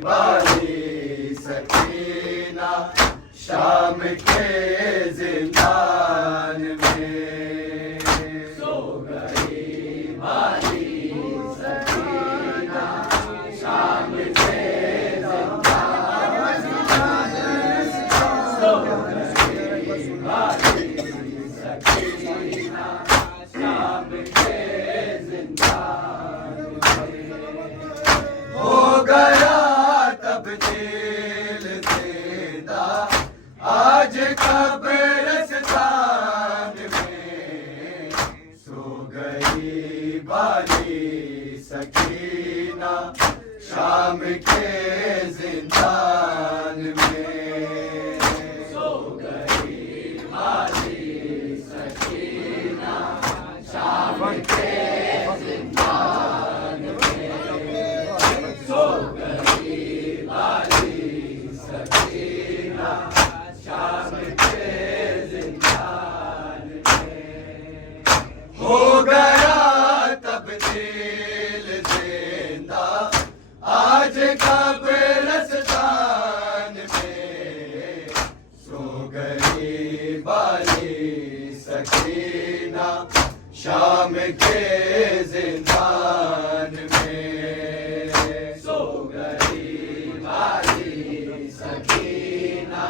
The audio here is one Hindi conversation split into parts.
बाली सकीना शाम के जिंदान में। सो गई बाली सकीना शाम के जिंदान में। सो गई बाली सकीना शाम के जिंदान में। हो गया तब दिल जिंदा आज कब्रिस्तान में। सो गई बाली सकीना शाम के जिंदान में। सो गई बाली सकीना शाम के जिंदान में। सो गई बाली सकीना शाम के जिंदान में। हो गया तब दिल जिंदा आज कब्रिस्तान में। सो गई बाली सकीना शाम के जिंदान में। सो गई बाली सकीना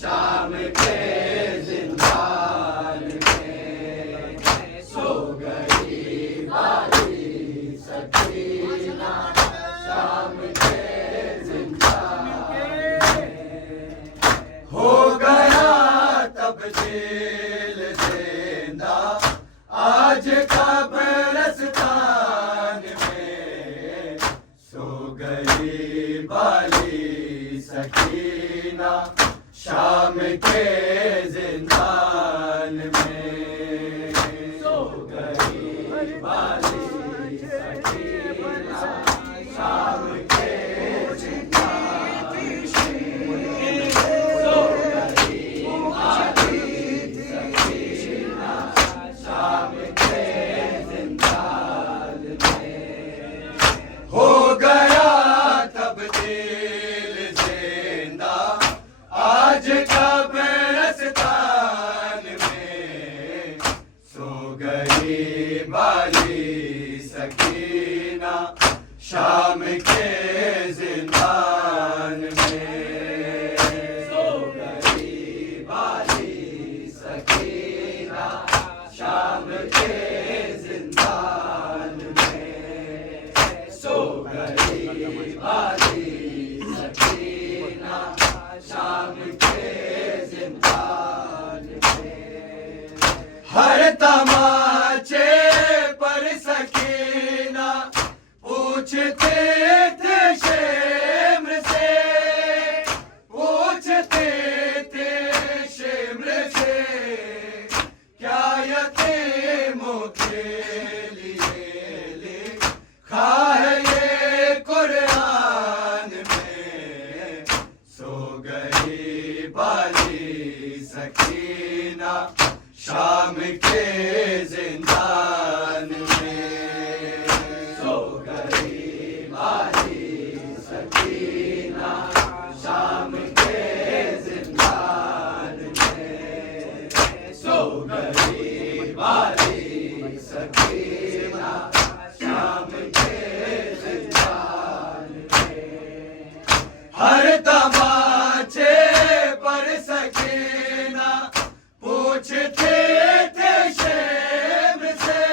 शाम के जिंदान में। सो गई बाली सकीना शाम के जिंदान में। हो गया तब दिल जिंदा आज कब्रिस्तान में। सो गई बाली सकीना शाम के जिंदान में। सो गई बाली सकीना शाम के जिंदान में। सो गई बाली सकीना शाम के जिंदान में। हो गया तब दिल जिंदा आज कब्रिस्तान में। सो गई बाली सकीना शाम के जिंदान में। सो गई बाली सकीना शाम के जिंदान में। सो गई बाली सकीना शाम के जिंदान में। हर तमाचे पर सकीना पूछते थे शेम्र से। पूछते थे शेम्र से क्या यतीमों के लिए लिखा है ये कुरान में। सो गई बाली सकीना शाम के जिंदान में। सो गई बाली सकीना शाम के जिंदान में। सो गई बाली सकीना शाम के जिंदान में। हर तमाचे पर सकीना पूछते थे शेम्र से।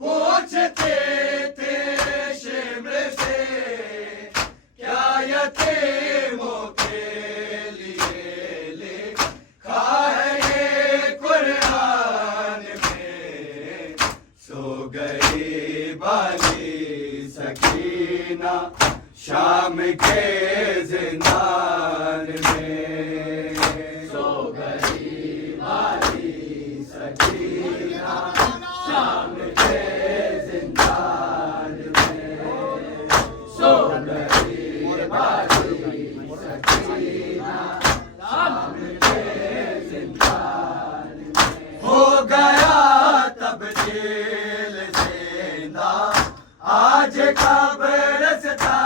पूछते थे शेम्र से क्या यतीमों के लिए लिखा है ये कुरान में। सो गई बाली सकीना शाम के जिंदान में। सो गई बाली सकीना शाम के जिंदान में। सो गई बाली सकीना शाम के जिंदान में। हो गया तब दिल जिंदा आज कब्रिस्तान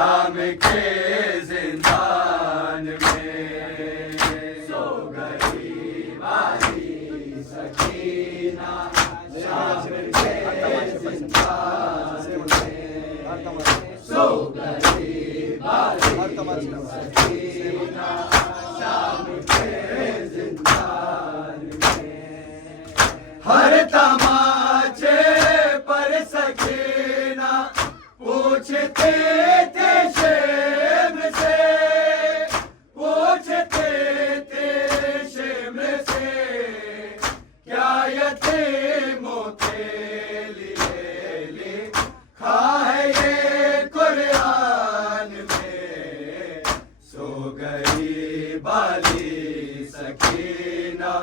शाम के जिंदान में। सो गई वाली सकीना शाम के जिंदान में। सो गई वाली सकीना शाम के जिंदान में। हर तमाचे पर सकीना पूछते थे शेम से, पूछते थे शेम से, क्या यतीमों के लिए लिखा है ये कुरान में। सो गई बाली सकीना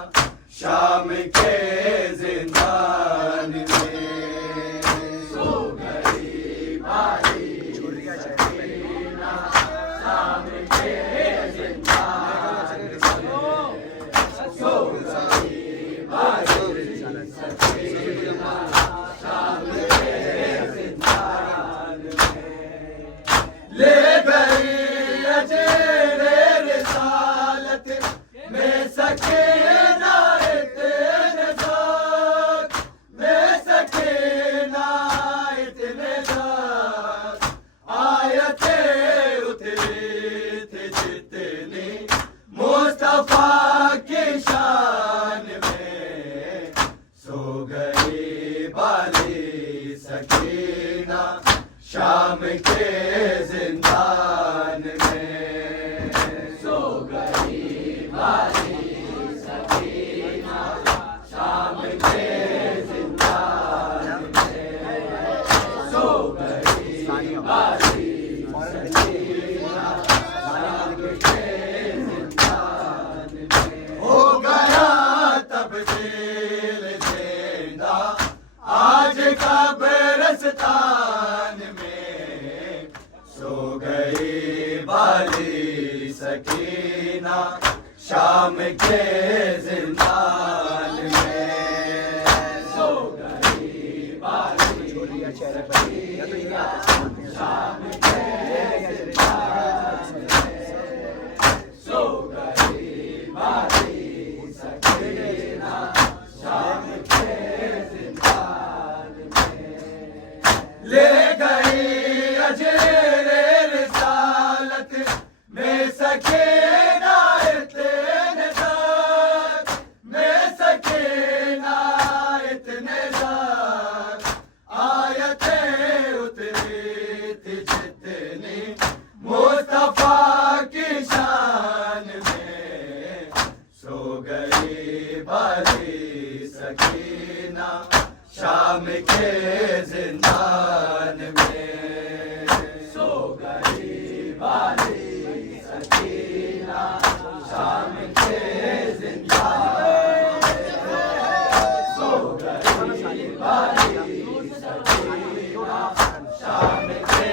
शाम के जिंदान में। सो गई बाली सकीना शाम के जिंदान में। सो गई बाली सकीना शाम के जिंदान में। ले गई अजरे रिसालत में सकीना इतने साथ, में सकीना इतने साथ। आयतें उतरी थी जितनी मुस्तफा की शान में। सो गई बाली सकीना शाम के जिंदान में। सो गई बाली सकीना शाम के जिंदान में। सो गई बाली सकीना शाम के जिंदान में। हो गया तब्दील जिंदा आज कब्रिस्तान में। सो गई बाली सकीना शाम के जिंदान में। सो गई बाली सकीना शाम के जिंदान में। सो गई बाली सकीना शाम के जिंदान में। ले गई अजरे रिसालत में सकीना इतने साथ, में सकीना इतने साथ। आयतें उतरी थी जितनी मुस्तफा की शान में। सो गई बाली सकीना शाम के जिंदान में। सो गई बाली सकीना शाम के जिंदान में। सो गई बाली सकीना शाम के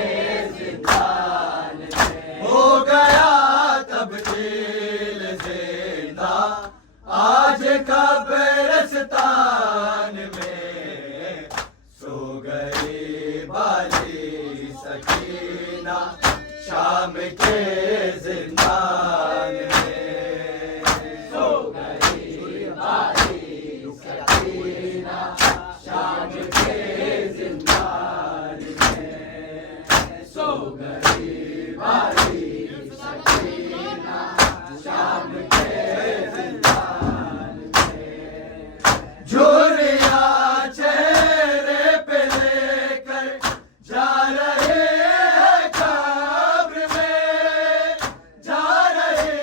जिंदान में। हो गया तब्दील जिंदा आज कब्रिस्तान में। सो गई बाली सकीना शाम के जिंदान में। सो गई बाली सकीना शाम के जिंदान में। सो गई बाली सकीना शाम के जिंदान में। झुर्रियां चेहरे पे लेकर जा रहे हैं कब्र में, जा रहे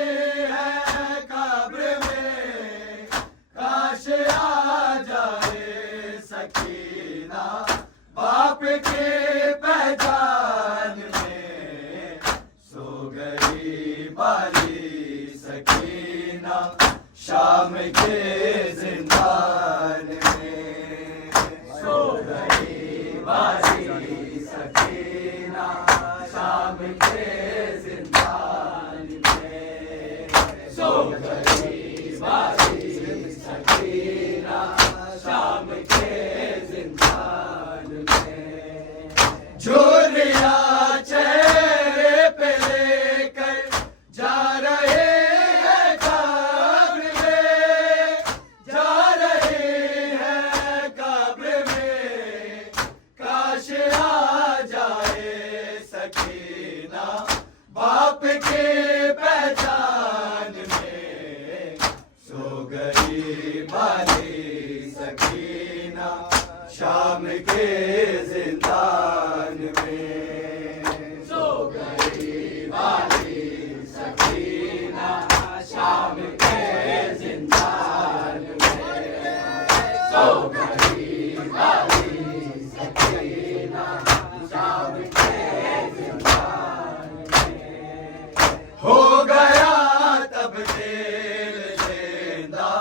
हैं कब्र में। काश आ जाए सकीना बाप के पहचान में। सो गई बाली सकीना शाम के जिंदान में। सो गई बाली सकीना शाम के जिंदान में। सो गई बाली सकीना शाम के जिंदान में। झुर्रियां चेहरे गई बाली सकीना शाम के जिंदान में। सो गई बाली सकीना शाम के जिंदान में। सो गई बाली सकीना शाम के जिंदान में। हो गया तब दिल जिंदा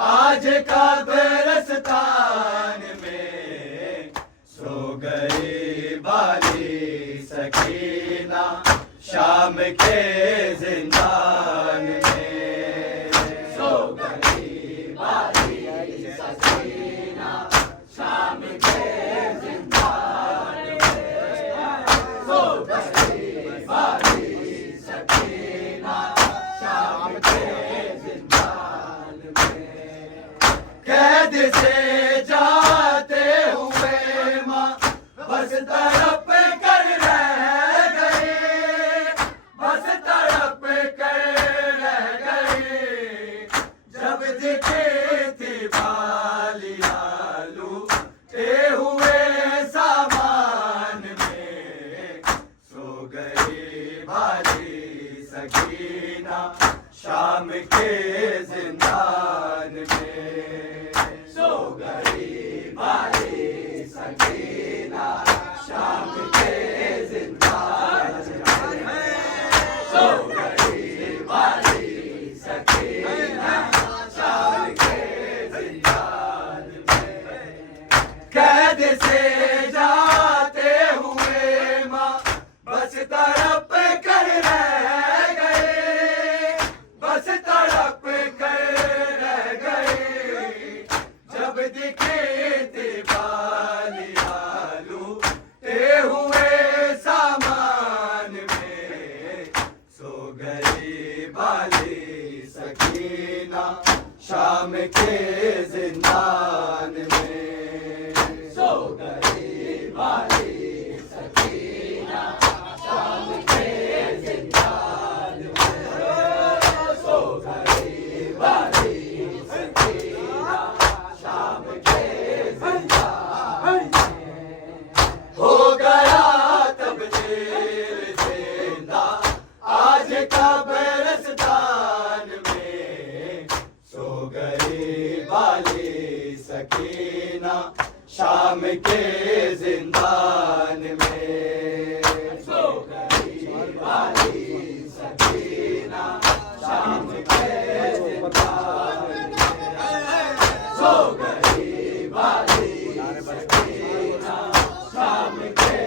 आज का बरस्तान में। सो गई बाली सकीना शाम के जिंदान में। सो गई बाली सकीना शाम के जिंदान में। सो गई बाली सकीना शाम के जिंदान में। कैद से जाते हुए माँ बस तड़प कर रह गए, बस तड़प कर रह गए। जब दिखे थी बालियाँ लूटे हुए सामान में। सो गई बाली सकीना शाम के जिंदान में। सो गई बाली सकीना शाम के जिंदान में। सो गई बाली सकीना शाम के जिंदान में। कैद से जाते हुए माँ बस तड़प कर रह गए, बस तड़प कर रह गए। जब दिखे थे बालियाँ लूटे हुए सामान में। सो गई बाली सकीना शाम के जिंदान में। सो गई बाली सकीना शाम के जिंदान में। सो गई बाली सकीना शाम के जिंदान में। हो गया तब दिल जिंदा आज का बरस्तान में। सो गई बाली सकीना शाम के जिंदान में। सो गई बाली सकीना शाम के जिंदान में। सो गई बाली सकीना शाम के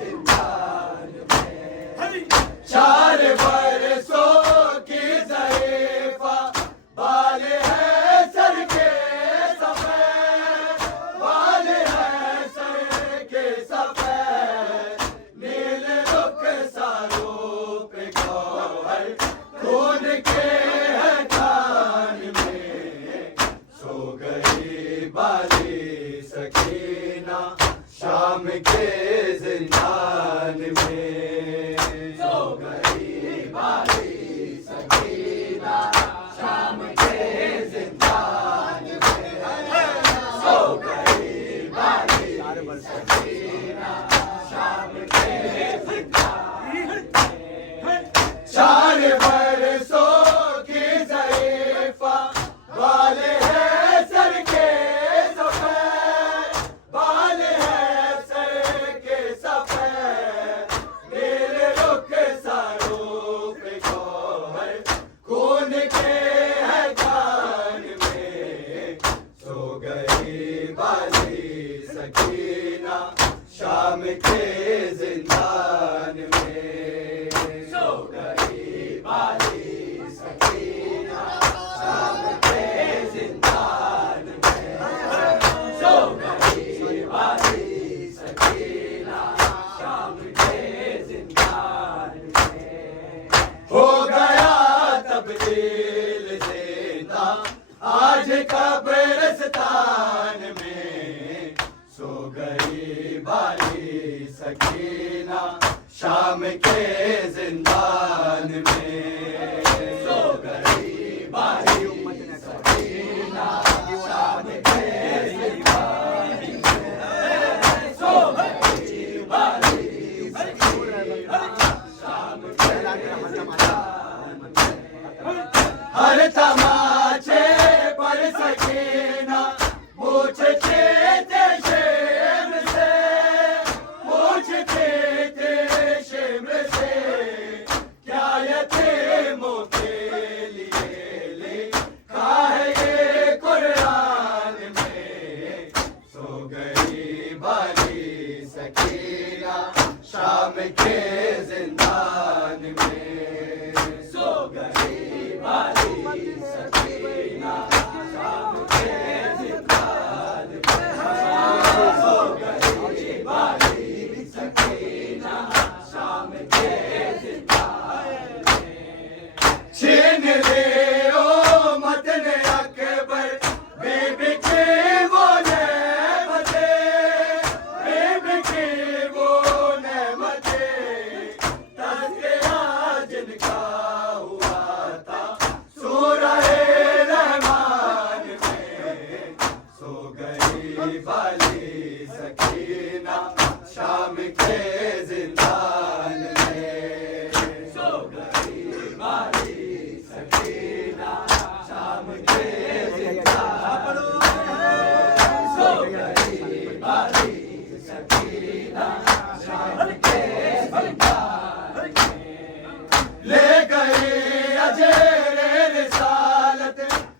जिंदान में। 4 बरसों की ज़रीफ़ा बाल है सर के सफ़ेद, बाल है सर के सफ़ेद। नील रुख सारों पे गौहर खून के है खान में। सो गई बाली सकीना शाम के जिंदान में। सो गई बाली सकीना शाम के जिंदान में। सो गई बाली सकीना शाम के जिंदान में। 4 बरसों की ज़रीफ़ा बाल है सर के सफ़ेद, बाल है सर के सफ़ेद। नील रुख सारों पे गौहर खून के है खान में। सो गई बाली सकीना शाम के जिंदान में। सो गई बाली सकीना शाम के जिंदान में। सो गई बाली सकीना शाम के जिंदान में। हो गया तब दिल जिंदा आज का बरस्तान में। सो गई बाली सकीना शाम के जिंदान में। सो गई बाली सकीना वाली सकीना शाम के जिंदान में। सो गई वाली सकीना शाम के जिंदान में। सो गई वाली सकीना शाम के जिंदान में। ले गए अजेरे रिसालत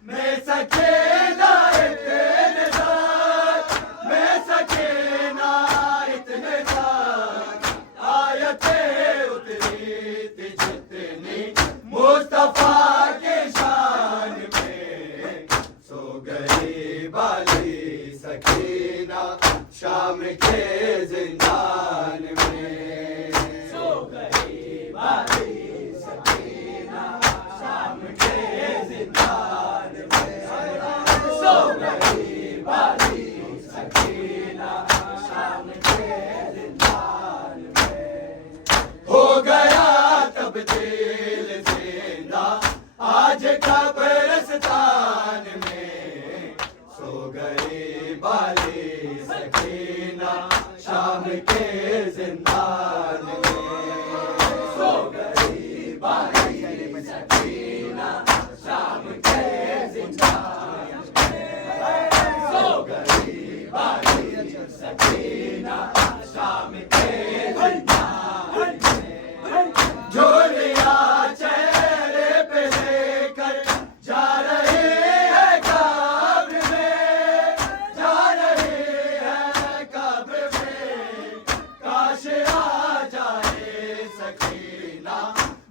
में सकीना इतने साथ, में सकीना इतने साथ। आयतें उतरी थी जितनी मुस्तफा के शान में। सो गई वाली सकीना शाम के जिंदान में। सो गई वाली सकीना शाम के जिंदान में। सो गई वाली सकीना शाम के जिंदान में। हो गया तब्दील जिंदा आज कब्रिस्तान में। सो गई वाली सकीना शाम के जिंदान में। सो गई वाली सकीना शाम के जिंदान में। सो गई वाली सकीना शाम के जिंदान में। झोलिया चेहरे पे लेकर जा रही है कब्र में, जा रही है कब्र में। काश आ जाए सकीना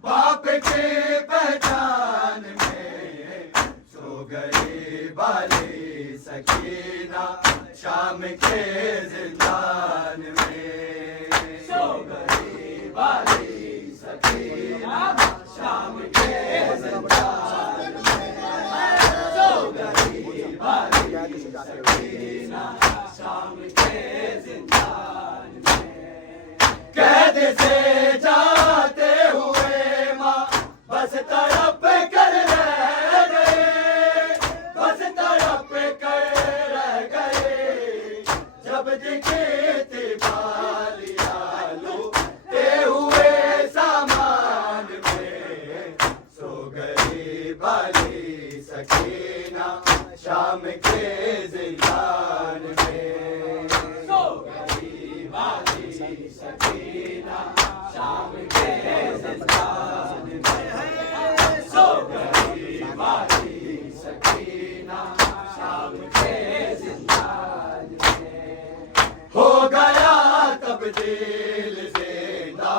बाप के पहचान में। सो गई वाली सकीना शाम के जिंदान में। सो गई वाली सकीना शाम के जिंदान में। सो गई वाली सकीना शाम के जिंदान में। कैद से जाते हुए माँ बस तड़प कर रह गए, बस तड़प कर रह गए। जब दिखे थे बालिया लूटे हुए सामान में। सो गई वाली सकीना शाम के जिंदान में। सो गई वाली सकीना शाम के जिंदान में। सो गई वाली सकीना शाम के जिंदान में। हो गया तब्दील जिंदा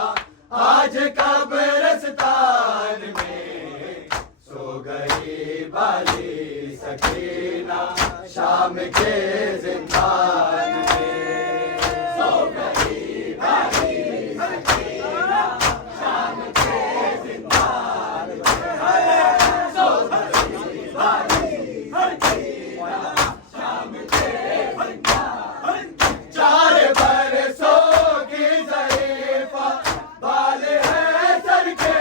आज कब्रिस्तान में। सो गई वाली सकीना शाम के जिंदान में। सो गई वाली सकीना शाम के जिंदान में। सो गई वाली सकीना शाम के जिंदान में। 4 बरसों की ज़रीफ़ा बाल है सर के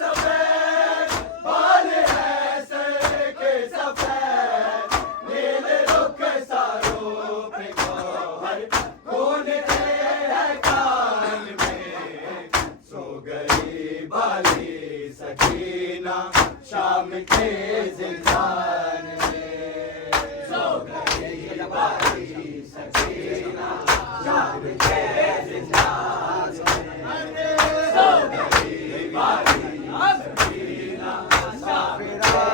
सफेद, बाल है सर के सफेद। नील रुख सारों पे गौहर खून के है कान में। सो गई वाली सकीना शाम के जिंदान में। सो गई वाली सकीना शाम के जिंदान में। सो गई वाली सकीना शाम के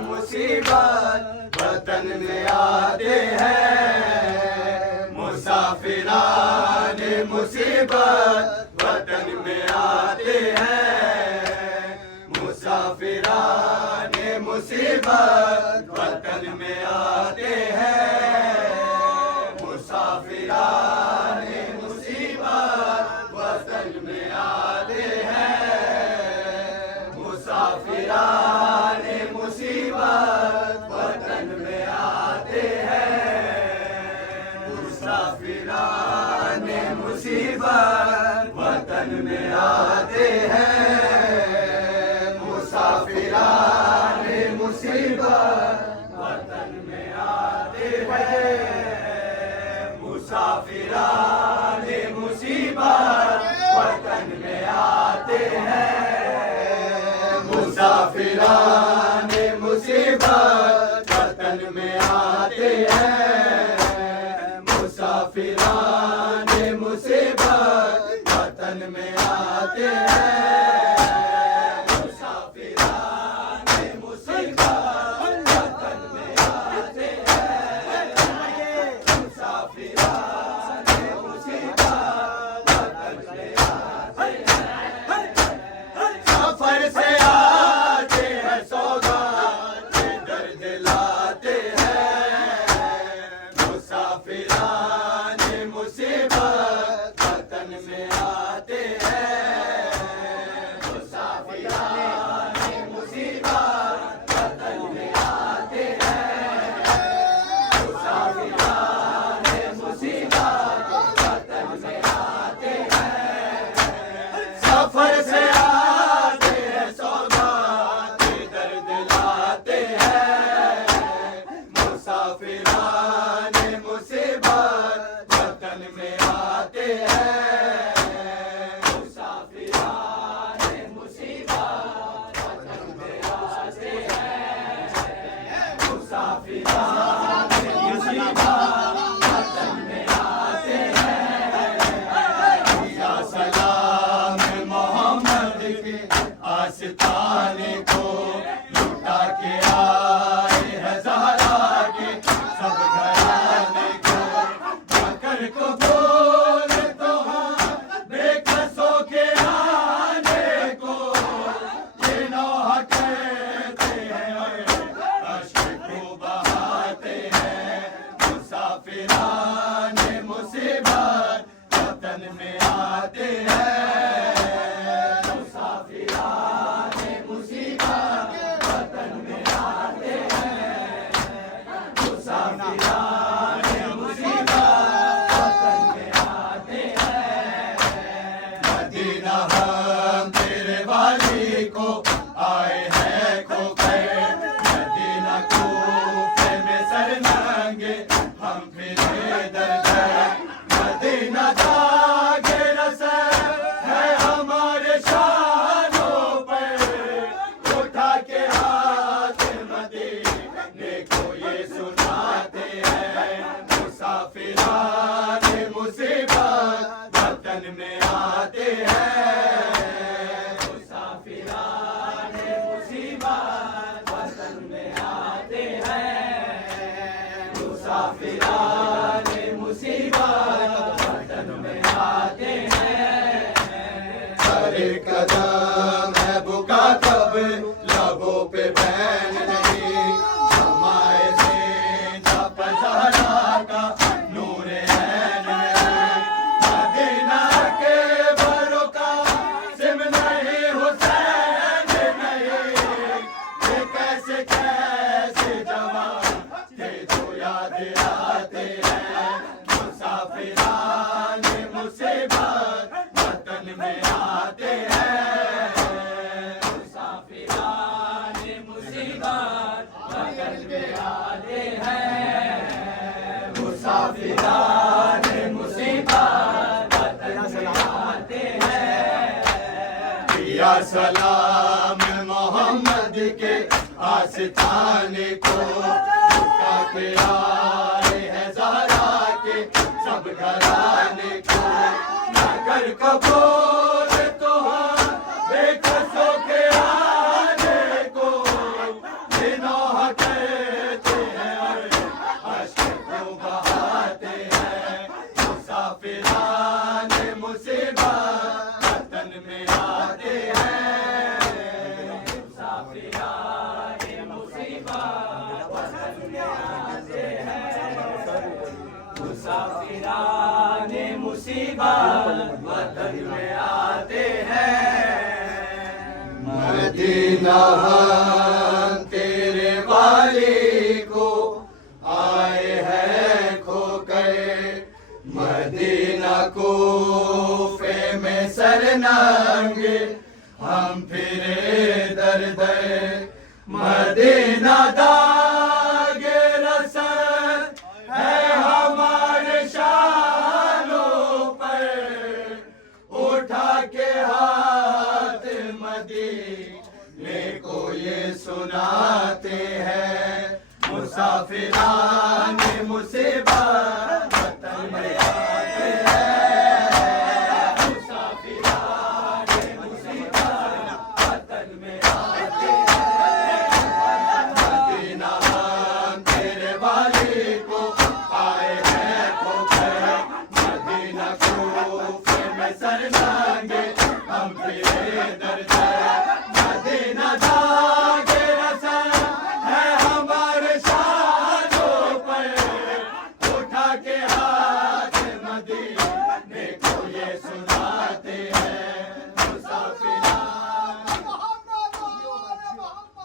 मुसीबत वतन में आते हैं। मुसाफिरान मुसीबत वतन में आते हैं। मुसाफिरान मुसीबत वतन में आते हैं। मुसाफिरान मुसीबत वतन में आते हैं। मुसाफिरान मुसीबत वतन में आते हैं। मुसाफिरान मुसीबत वतन में आते हैं। मुसाफिरान मुसीबत मुसाफिराने मुसीबत वतन में आते हैं, मुसाफिराने मुसीबत वतन में आते हैं, मुसाफिराने मुसीबत वतन में आते हैं, मुसाफिराने मुसीबत वतन में आते हैं, मुसाफिराने मुसीबत वतन में आते हैं, सफर से आते हैं सौगात दर्द लाते हैं, मुसाफिराने मुसीबत वतन में आते हैं, मुसाफिराने मुसीबत वतन में आते हैं, मुसाफिराने मुसीबत वतन में आते हैं, सफर से आते हैं सौगात दर्द लाते हैं, मुसाफिराने मुसीबत वतन में आते हैं, मुसाफिराने मुसीबत वतन में आते हैं, मुसाफिराने मुसीबत वतन में आते हैं, या सलाम मोहम्मद के आस्ताने को लुटा के आए हैं ज़हरा के सब घराने को, जाकर को बोल तो हाँ बेकसों के आने को, ये नौहा कहते हैं अश्क को बहाते हैं, मुसाफिराने मुसीबत वतन में आते हैं, मुसाफिराने मुसीबत वतन में आते हैं, मुसाफिराने मुसीबत वतन में आते हैं, मदीना हम तेरे वाली को आए हैं खोकर, मदीना कूफे में सर नंगे हम फिरे दर दर, मदीना दागे रसर है हमारे शानों पर, उठा के हाथ मदीने को ये सुनाते हैं, मुसाफिराने मुसीबत वतन में आते हैं, मुसाफिराने मुसीबत वतन में आते हैं, मुसाफिराने मुसीबत वतन में आते हैं, हर एक कदम है बुका कब लबों पे बैन नहीं, हमारे ज़िंदा पर ज़हरा का नूर ऐन नहीं, मदीना के बरों का सिम नहीं हुसैन नहीं, ये कैसे कैसे जवान थे जो याद आते हैं, मुसाफिराने मुसीबत वतन में आते हैं, मुसाफिराने मुसीबत वतन में आते हैं, मुसाफिराने मुसीबत वतन में आते हैं, या सलाम मोहम्मद के आस्ताने को लुटा के आए हैं ज़हरा के सब घराने को, जाकर कबूल तो हाँ बेकसों के आने को, ये नौहा कहते हैं अश्क को बहाते हैं, मुसाफिराने मुसीबत वतन में आते हैं, मुसाफिराने मुसीबत वतन में आते हैं, मुसाफिराने मुसीबत वतन में आते हैं, मदीना हम तेरे वाली को आए हैं खोकर, मदीना कूफे में सर नंगे हम फिरे दर दर, मदीना दागे रसद है हमारे शान मुसाफिरा